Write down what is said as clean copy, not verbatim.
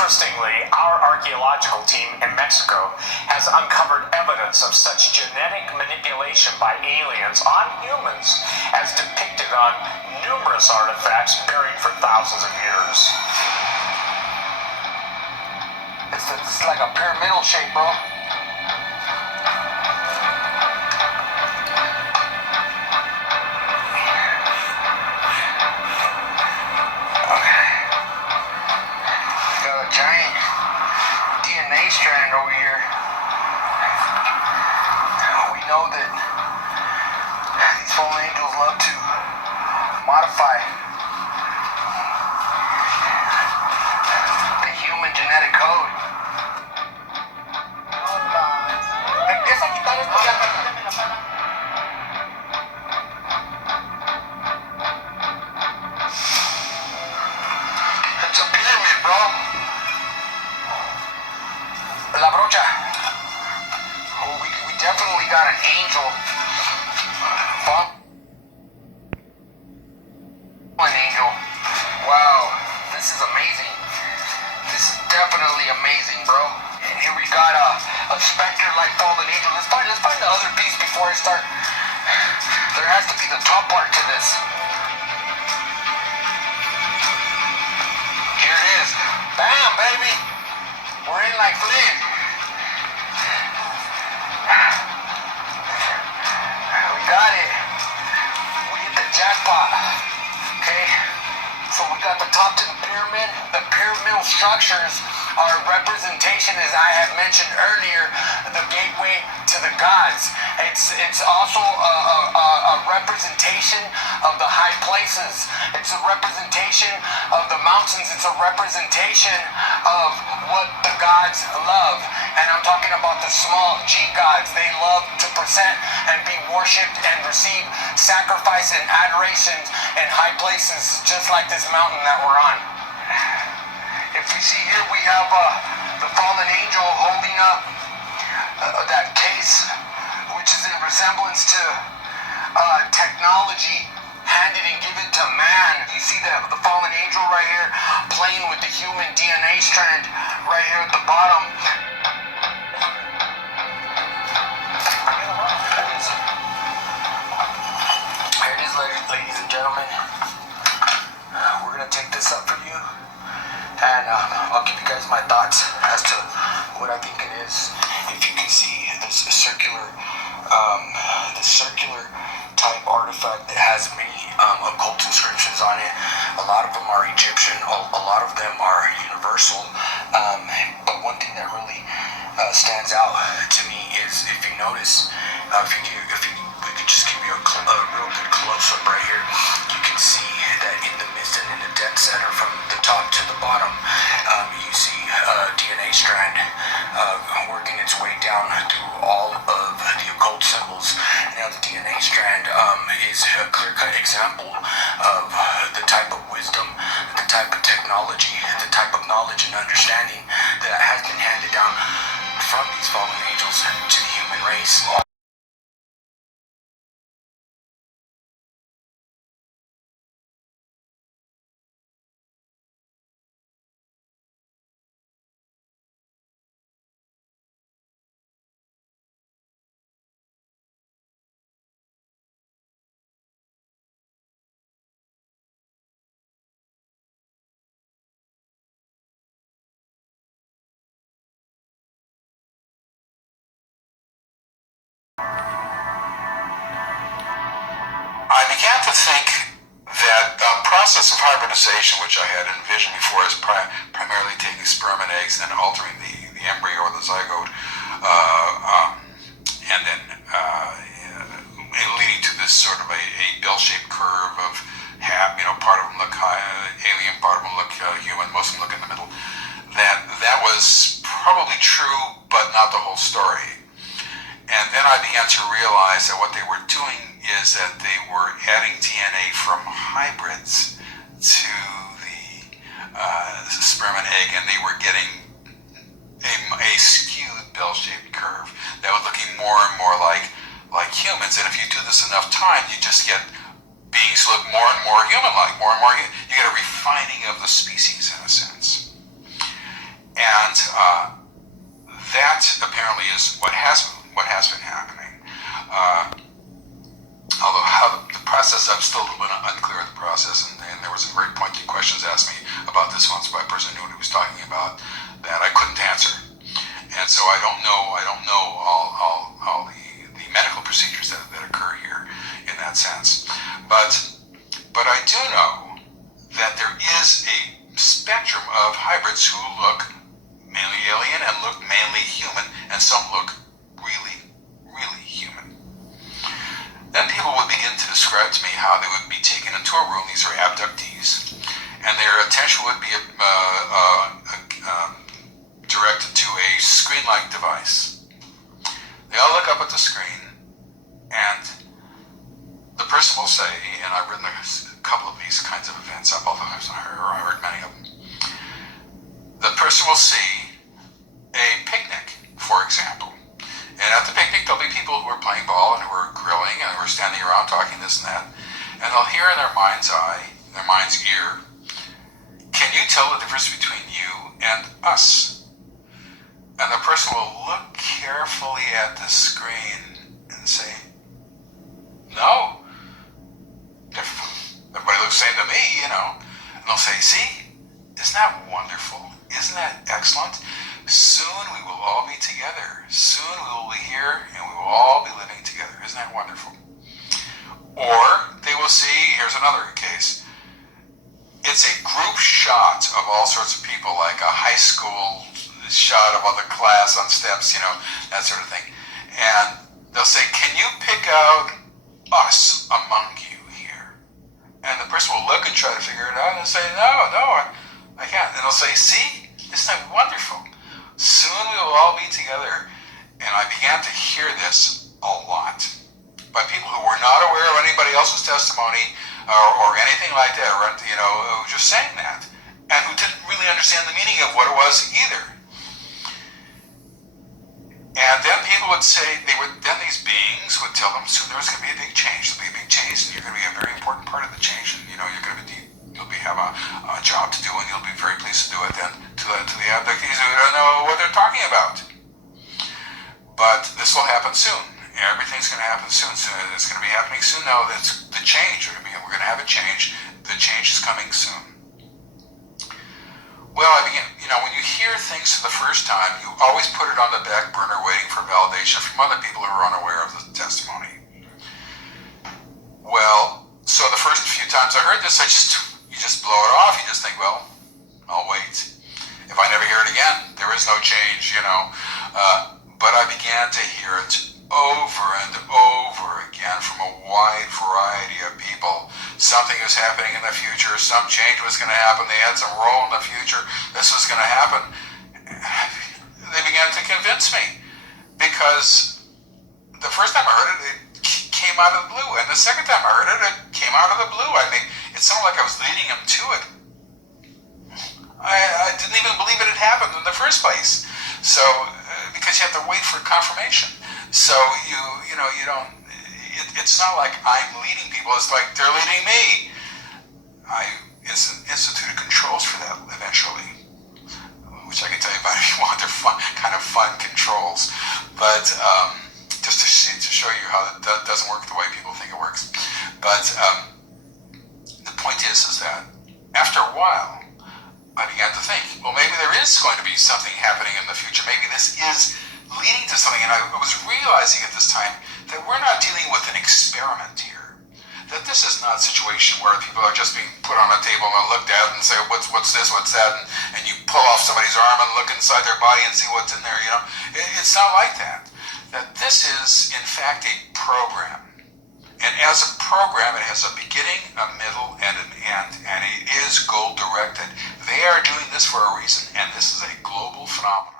Interestingly, our archaeological team in Mexico has uncovered evidence of such genetic manipulation by aliens on humans as depicted on numerous artifacts buried for thousands of years. It's like a pyramidal shape, bro. Giant DNA strand over here. We know that these fallen angels love to modify the human genetic code. Empieza a quitar esto ya. It's a pyramid, bro. La brocha. Oh, we definitely got an angel. An angel. Wow, this is amazing. This is definitely amazing, bro. And here we got a specter-like fallen angel. Let's find the other piece before I start. There has to be the top part to this. Here it is. Bam, baby. We're in like Flynn. We got it. We hit the jackpot. Okay. So we got the top to the pyramid. The pyramidal structures are a representation, as I had mentioned earlier, the gateway to the gods. It's also a representation of the high places. It's a representation of the mountains. It's a representation of what the gods love. And I'm talking about the small G gods. They love to present and be worshipped and receive sacrifice and adoration in high places, just like this mountain that we're on. If we see here, we have the fallen angel holding up that case, which is in resemblance to technology handed and given to man. You see the fallen angel right here playing with the human DNA strand right here at the bottom. Here it is, ladies and gentlemen. We're gonna take this up for you, and I'll give you guys my thoughts as to what I think it is. If you can see this circular type artifact that has many occult inscriptions on it. A lot of them are Egyptian. A lot of them are universal. But one thing that really stands out to me is, if you notice, we could just give you a real good close-up right here. You can see that in the midst and in the dead center, from the top to the bottom, you see a DNA strand working its way down through all of the occult symbols. Now, the DNA strand is a clear-cut example of the type of wisdom, the type of technology, the type of knowledge and understanding that has been handed down from these fallen angels to the human race. I began to think that the process of hybridization, which I had envisioned before as primarily taking sperm and eggs and altering the embryo or the zygote, and then leading to this sort of a bell-shaped curve of part of them look alien, part of them look human, most of them look in the middle, that was probably true, but not the whole story. And then I began to realize that what they were doing is that they were adding DNA from hybrids to the sperm and egg, and they were getting a skewed bell-shaped curve that was looking more and more like humans. And if you do this enough time, you just get beings look more and more human-like, more and more. You get a refining of the species, in a sense. And that apparently is what has been happening. Although how the process, I'm still a little bit unclear of the process, and there were some very pointed questions asked me about this once by a person who knew what he was talking about that I couldn't answer. And so I don't know all the medical procedures that occur here in that sense. But I do know that there is a spectrum of hybrids who look mainly alien and look mainly human, and some look really, really human. Then people would begin to describe to me how they would be taken into a room. These are abductees, and their attention would be directed to a screen-like device. They all look up at the screen, and the person will say, and I've written a couple of these kinds of events up, although I've heard many of them. The person will see a picnic, for example. And at the picnic, there'll be people who are playing ball and who are grilling and who are standing around talking this and that. And they'll hear in their mind's eye, their mind's ear, can you tell the difference between you and us? And the person will look carefully at the screen and say, no. Everybody looks the same to me, And they'll say, see, isn't that wonderful? Isn't that excellent? Soon we will all be together. Soon we will be here and we will all be living together. Isn't that wonderful? Or they will see, here's another case. It's a group shot of all sorts of people, like a high school shot of other class on steps, that sort of thing. And they'll say, can you pick out us among you here? And the person will look and try to figure it out and say, no, I can't. And they'll say, see, isn't that wonderful? Soon we will all be together. And I began to hear this a lot by people who were not aware of anybody else's testimony or anything like that, or, who were just saying that, and who didn't really understand the meaning of what it was either. And then people would say, then these beings would tell them, soon there's going to be a big change. There'll be a big change, and you're going to be a very important part of the change. And you'll have a job to do, and you'll be very pleased to do it. Then to the abductees who don't know what they're talking about. But this will happen soon. Everything's going to happen soon. It's going to be happening soon. Now that's the change. We're going to have a change. The change is coming soon. Well, when you hear things for the first time, you always put it on the back burner waiting for validation from other people who are unaware of the testimony. Well, so the first few times I heard this, you just blow it off. You just think, well, I'll wait. If I never hear it again, there is no change, But I began to hear it over and over again from a wide variety of people. Something was happening in the future. Some change was going to happen. They had some role in the future. This was going to happen. They began to convince me, because the first time I heard it, it came out of the blue. And the second time I heard it, it came out of the blue. It sounded like I was leading them to it. I didn't even believe it had happened in the first place. So, because you have to wait for confirmation. So you don't, it's not like I'm leading people, it's like they're leading me. I instituted controls for that eventually, which I can tell you about if you want. They're fun controls. But just to show you how that doesn't work the way people think it works. But the point is that after a while, I began to think, well, maybe there is going to be something happening in the future. Maybe this is leading to something. And I was realizing at this time that we're not dealing with an experiment here. That this is not a situation where people are just being put on a table and looked at and say, what's this, what's that, and you pull off somebody's arm and look inside their body and see what's in there, It's not like that. That this is, in fact, a program. And as a program, it has a beginning, a middle, and an end, and it is goal-directed. They are doing this for a reason, and this is a global phenomenon.